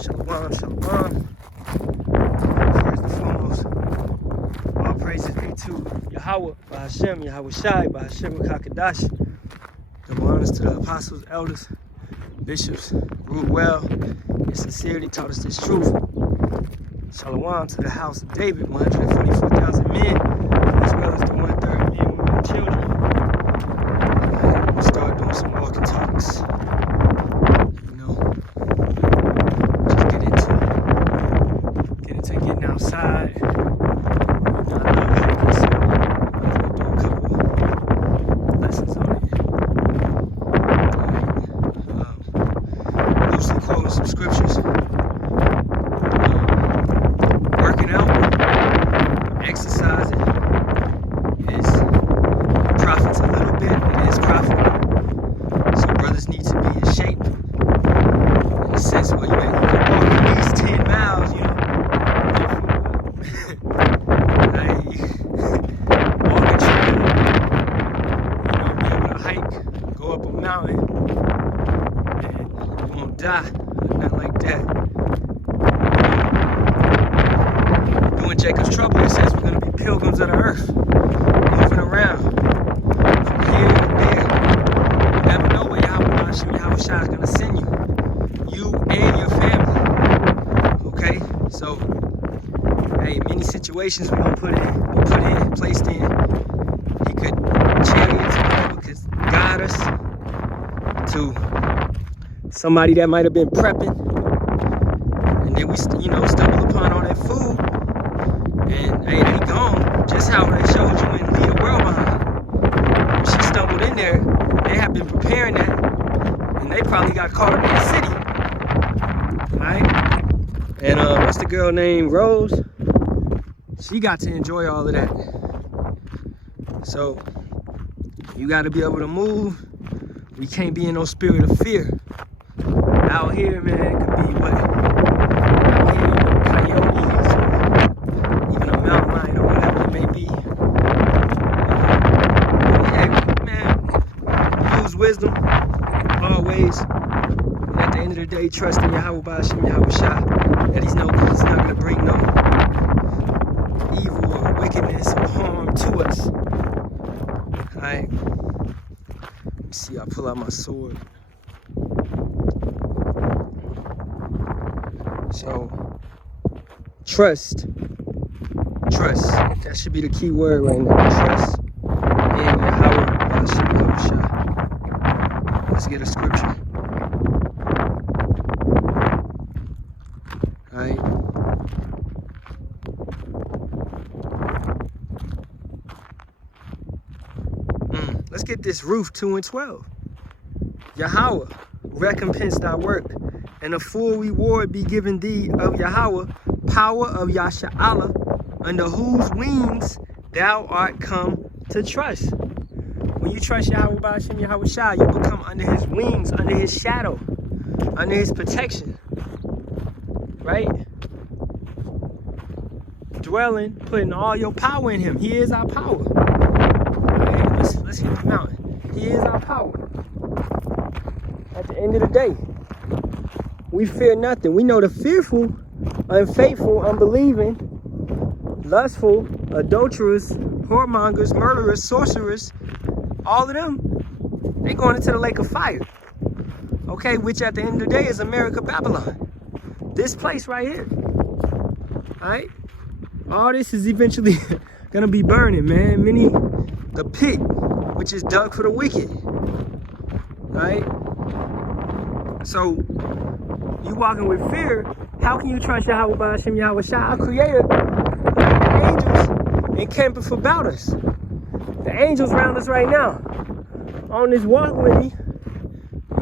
Shalawam, shalawam. First and foremost, all praises be to Yahawah, Bahasham, Yahawashi, Bahasham, Kakadash. Double honors to the apostles, elders, bishops, ruled well, in sincerity taught us this truth. Shalawam to the house of David, 144,000 men, as well as the 1/3 men, women, and children. We'll start doing some walking talks. Just get into getting outside. I love hiking, so we'll do a couple lessons on it. Loosely quoting some scriptures. Working out, exercising is profits a little bit. It is profitable. So brothers need to be in shape. In the sense where you can walk at least 10 miles, you know. Like, walk a trail, you know, be able to hike, go up a mountain, and you won't die, nothing like that. Doing Jacob's trouble, it says we're going to be pilgrims of the earth, moving around from here to there. You never know where Yahawashi is going to send you. You and your family. Okay? So, hey, many situations we gonna placed in. He could chariots or whatever could guide us to somebody that might have been prepping. And then we, stumble upon all that food. And hey, they gone. Just how they showed you in Leave the World Behind. When she stumbled in there, they have been preparing that. And they probably got caught up in the city. Alright? And what's the girl named Rose? She got to enjoy all of that. So you got to be able to move. We can't be in no spirit of fear. Out here, man, it could be what? Out here, coyotes, or even a mountain lion or whatever it may be. Yeah, man, use wisdom always. And at the end of the day, trust in Yahawah, Bahasham, Yahawashi, that he's not going to bring no evil or wickedness or harm to us. Alright. Let me see, I'll pull out my sword. So, trust. Trust. That should be the key word right now. Trust in Yahawah, Bahasham, Yahawashi. Let's get a scripture. Alright. Let's get this Ruth 2:12. Yahawah, recompense thy work, and a full reward be given thee of Yahawah, power of Yasharahla, under whose wings thou art come to trust. When you trust Yahawah, Bahasham, Yahawashi, you become under his wings, under his shadow, under his protection. Right? Dwelling, putting all your power in him. He is our power. Right? Let's hit the mountain. He is our power. At the end of the day, we fear nothing. We know the fearful, unfaithful, unbelieving, lustful, adulterers, whoremongers, murderers, sorcerers, all of them, they going into the lake of fire. Okay, which at the end of the day is America, Babylon. This place right here. Alright? All this is eventually gonna be burning, man. The pit, which is dug for the wicked. Alright? So, you walking with fear, how can you trust Yahawah, Bahasham, Yahawashi, our creator, the angels encamping about us? The angels around us right now. On this walk with me,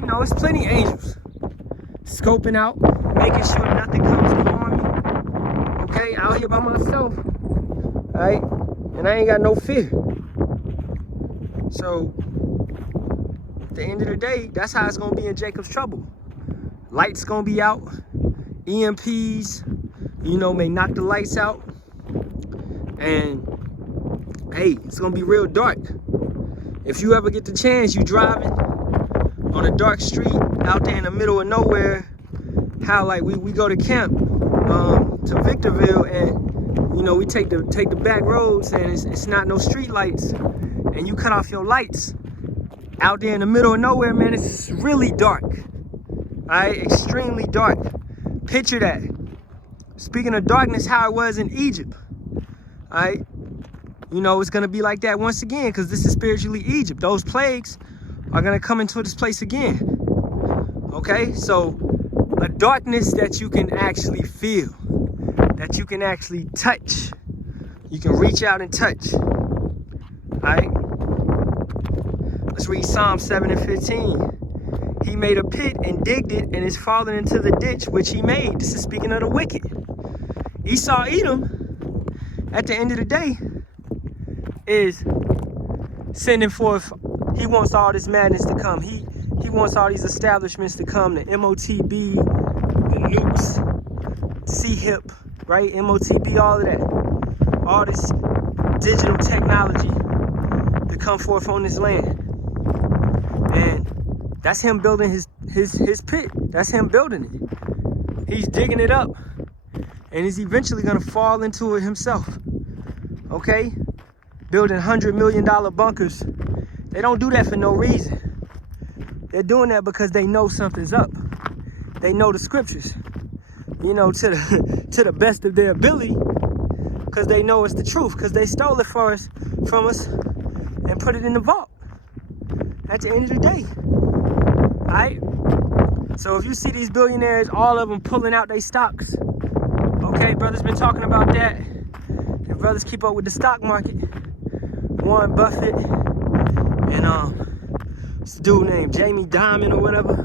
you know, it's plenty of angels. Scoping out, making sure nothing comes to harm me. Okay, out here by myself. Alright? And I ain't got no fear. So, at the end of the day, that's how it's going to be in Jacob's trouble. Lights going to be out. EMPs, may knock the lights out. And, hey, it's going to be real dark. If you ever get the chance, you driving on a dark street out there in the middle of nowhere, how like we go to camp to Victorville, and you know, we take the back roads, and it's not no street lights, and you cut off your lights out there in the middle of nowhere, man. It's really dark. Alright, extremely dark. Picture that. Speaking of darkness, how it was in Egypt. Alright, you know, it's gonna be like that once again, because this is spiritually Egypt. Those plagues are gonna come into this place again. Okay, so a darkness that you can actually feel, that you can actually touch. You can reach out and touch. Alright, let's read Psalm 7 and 15. He made a pit and digged it, and is fallen into the ditch which he made. This is speaking of the wicked. Esau, Edom, at the end of the day, is sending forth. He wants all this madness to come. He wants all these establishments to come. The MOTB, the nukes, C-HIP, right? MOTB, all of that. All this digital technology to come forth on this land. And that's him building his pit. That's him building it. He's digging it up. And he's eventually gonna fall into it himself. Okay? Building $100 million bunkers. They don't do that for no reason. They're doing that because they know something's up. They know the scriptures, you know, to the best of their ability, because they know it's the truth, because they stole it from us and put it in the vault at the end of the day. All right? So if you see these billionaires, all of them pulling out their stocks, okay, brothers been talking about that, and brothers keep up with the stock market. Warren Buffett and what's the dude named Jamie Dimon or whatever.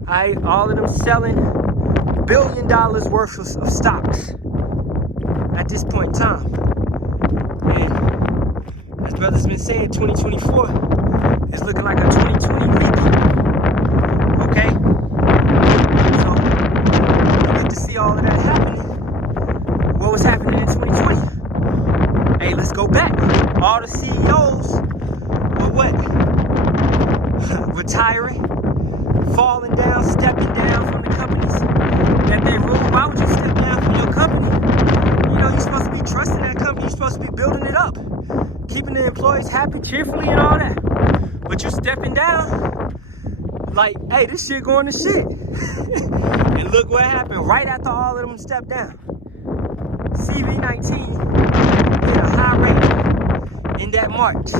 Alright, all of them selling $1 billion worth of stocks at this point in time. And as brothers been saying, 2024 is looking like a 2020 repeat. Okay? So you get to see all of that happening. What was happening in 2020? Hey, let's go back. All the CEOs were what? Retiring, falling down, stepping down from the companies that they rule. Why would you step down from your company? You know, you're supposed to be trusting that company. You're supposed to be building it up, keeping the employees happy, cheerfully, and all that. But you're stepping down like, hey, this shit going to shit. And look what happened right after all of them stepped down. CV19 hit a high rate in that March.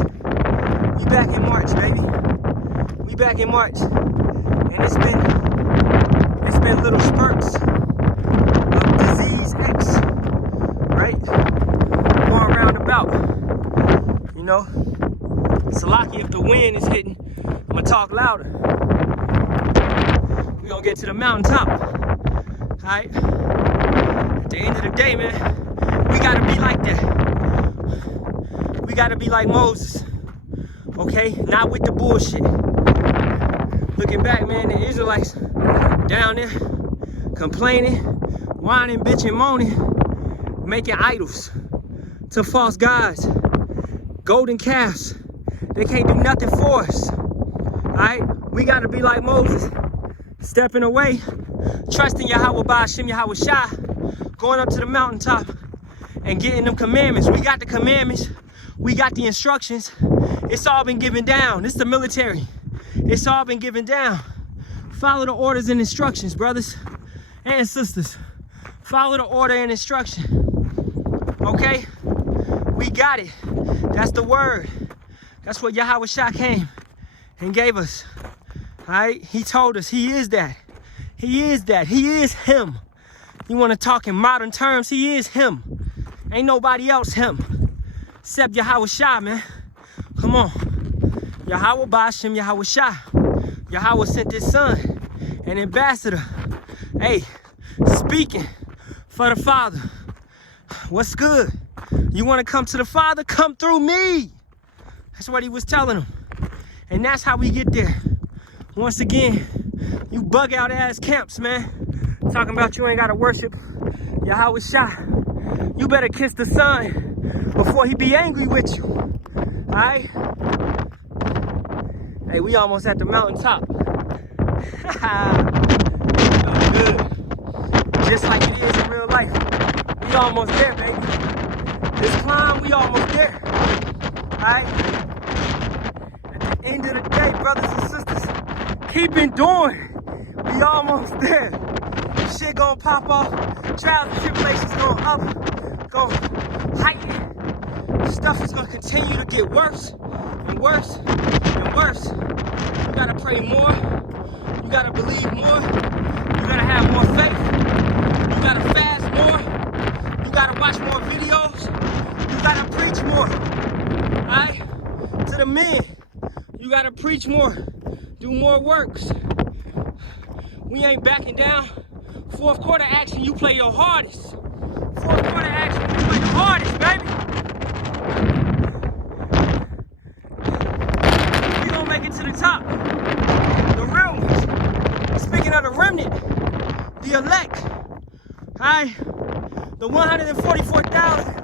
We back in March, baby. We back in March. And it's been little spurts of disease X, right? Going round about. You know? Salaki, if the wind is hitting, I'm gonna talk louder. We gonna get to the mountaintop. Alright? At the end of the day, man, we gotta be like that. We gotta be like Moses. Okay? Not with the bullshit. Looking back, man, the Israelites down there complaining, whining, bitching, moaning, making idols to false gods, golden calves. They can't do nothing for us. Alright? We gotta be like Moses, stepping away, trusting Yahawah, Bahasham, Yahawashi, going up to the mountaintop and getting them commandments. We got the commandments, we got the instructions. It's all been given down. This is the military. It's all been given down. Follow the orders and instructions, brothers and sisters. Follow the order and instruction. Okay? We got it. That's the word. That's what Yahawashi came and gave us. Alright? He told us he is that. He is that. He is him. You want to talk in modern terms? He is him. Ain't nobody else him. Except Yahawashi, man. Come on. Yahawah, Bahasham, Yahawashi. Yahawah sent his son, an ambassador. Hey, speaking for the Father. What's good? You want to come to the Father? Come through me. That's what he was telling them. And that's how we get there. Once again, you bug out ass camps, man. Talking about you ain't got to worship Yahawashi. You better kiss the Son before he be angry with you. Alright? Hey, we almost at the mountaintop. Good. We almost there, baby. This climb, we almost there. Alright? At the end of the day, brothers and sisters, keep enduring. We almost there. Shit gonna pop off. Trials and tribulations gonna up. Gonna heighten. Stuff is gonna continue to get worse and worse and worse. You gotta pray more. You gotta believe more. You gotta have more faith. You gotta fast more. You gotta watch more videos. You gotta preach more. Alright? To the men, you gotta preach more. Do more works. We ain't backing down. Fourth quarter action, you play your hardest. Fourth quarter action, you play your hardest, baby. You gonna make it to the top. The real ones. Speaking of the remnant, the elect, alright? The 144,000,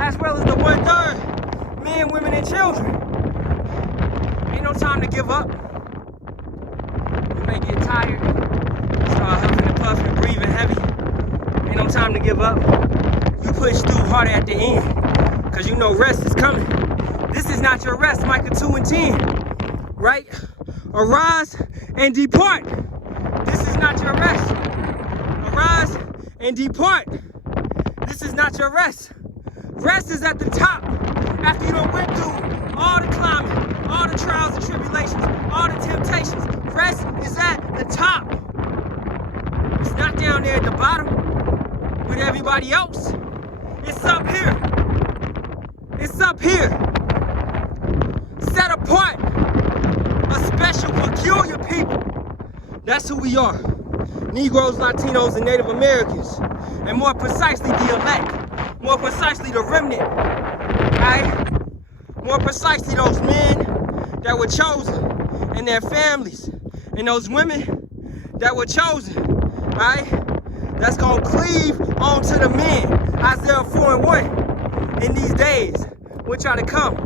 as well as the 1/3, men, women, and children. Ain't no time to give up. You may get tired, start huffing and puffing, breathing heavy. Ain't no time to give up. You push through harder at the end, because you know rest is coming. This is not your rest, Micah 2:10, right? Arise and depart. This is not your rest. Arise and depart. This is not your rest. Rest is at the top. After you done went through all the climbing, all the trials and tribulations, all the temptations, rest is at the top. It's not down there at the bottom with everybody else. It's up here. It's up here. Set apart. A special, peculiar people. That's who we are. Negroes, Latinos, and Native Americans. And more precisely, the elect. More precisely, the remnant. Right? More precisely, those men that were chosen and their families. And those women that were chosen. Right? That's going to cleave onto the men. Isaiah 4:1. In these days, which are to come.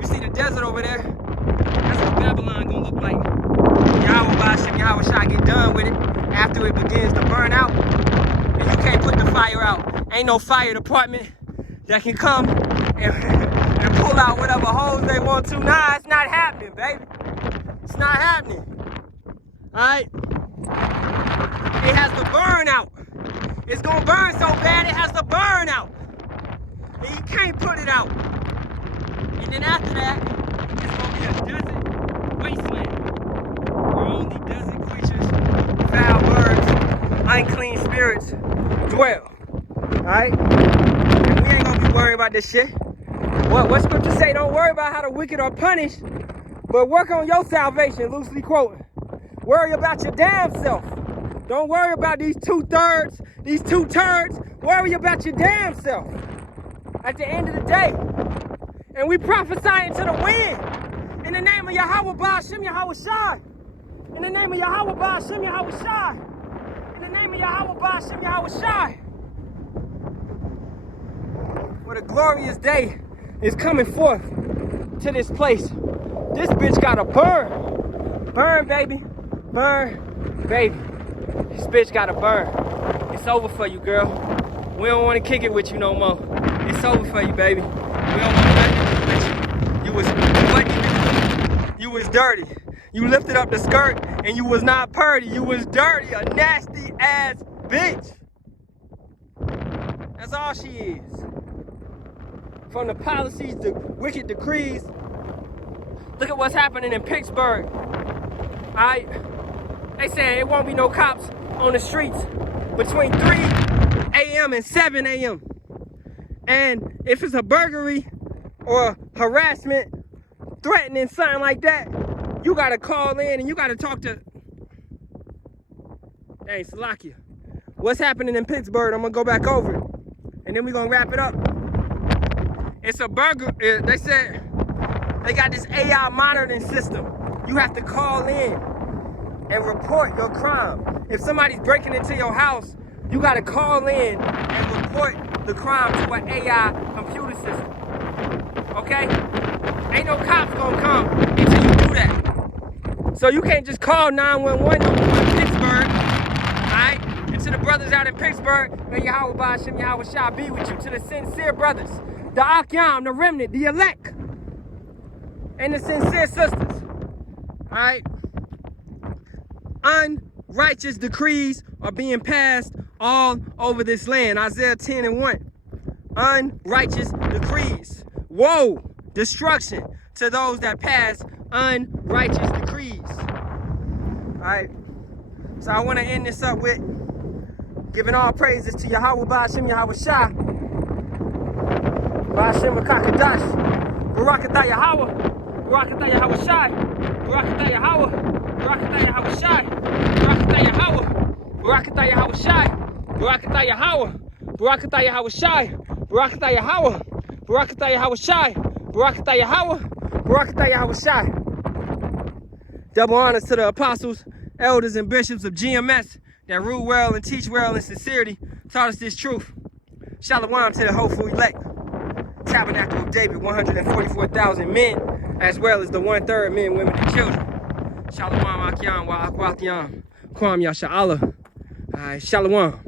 You see the desert over there? That's what Babylon going to look like. Yahawah, Bahasham, Yahawashi get done with it after it begins to burn out. And you can't put the fire out. Ain't no fire department that can come and pull out whatever holes they want to. Nah, it's not happening, baby. It's not happening. Alright? It has to burn out. It's gonna burn so bad it has to burn out. And you can't put it out. And then after that, it's gonna be a desert wasteland. Where only desert creatures, foul birds, unclean spirits dwell. Alright? And we ain't gonna be worried about this shit. What scripture say? Don't worry about how the wicked are punished, but work on your salvation, loosely quoting. Worry about your damn self. Don't worry about these 2/3, these 2 turds. Worry about your damn self. At the end of the day. And we prophesying to the wind. In the name of Yahawah, Bahasham, Yahawashi. In the name of Yahawah, Bahasham, Yahawashi. In the name of Yahawah, Bahasham, Yahawashi. What a glorious day is coming forth to this place. This bitch gotta burn. Burn, baby. Burn, baby. This bitch gotta burn. It's over for you, girl. We don't want to kick it with you no more. It's over for you, baby. We don't want nothing to do with you. You was muddy. You was dirty. You lifted up the skirt and you was not purty. You was dirty, a nasty ass bitch. That's all she is. From the policies to wicked decrees. Look at what's happening in Pittsburgh. Alright? They saying it won't be no cops on the streets between 3 a.m. and 7 a.m. And if it's a burglary or harassment, threatening, something like that, you gotta call in and you gotta talk to... Hey, Salakia. What's happening in Pittsburgh? I'm gonna go back over it. And then we're gonna wrap it up. It's a burglary. They said they got this AI monitoring system. You have to call in and report your crime. If somebody's breaking into your house, you gotta call in and report the crime to an AI computer system. Okay? Ain't no cops gonna come until you do that. So you can't just call 911 in Pittsburgh, alright? Until the brothers out in Pittsburgh, may Yahawah Bahasham, Yahawashi be with you. To the sincere brothers, the Ahtham, the remnant, the elect, and the sincere sisters. Alright? Unrighteous decrees are being passed all over this land. Isaiah 10:1. Unrighteous decrees. Woe, destruction to those that pass unrighteous decrees. Alright? So I want to end this up with giving all praises to Yahawah Bahasham, Yahawashi. Bahasham Kakadash. Barakatah Yahawah. Barakatah Yahawashi. Barakatah Yahawah. Barakatah Yahawashi. Barakatah Yahawah. Barakatah Yahawashi. Barakatah Yahawah. Barakatah Yahawashi. Barakatah Yahawah. Barakatah Yahawashi. Barakatah Yahawah. Barakatah Yahawashi. Double honors to the apostles, elders, and bishops of GMS that rule well and teach well in sincerity, taught us this truth. Shalawam to the hopeful elect. Tabernacle of David, 144,000 men, as well as the 1/3 men, women, and children. Shalawam Akyam wa Akwathyam. Kwam Yasharahla. Shalawam.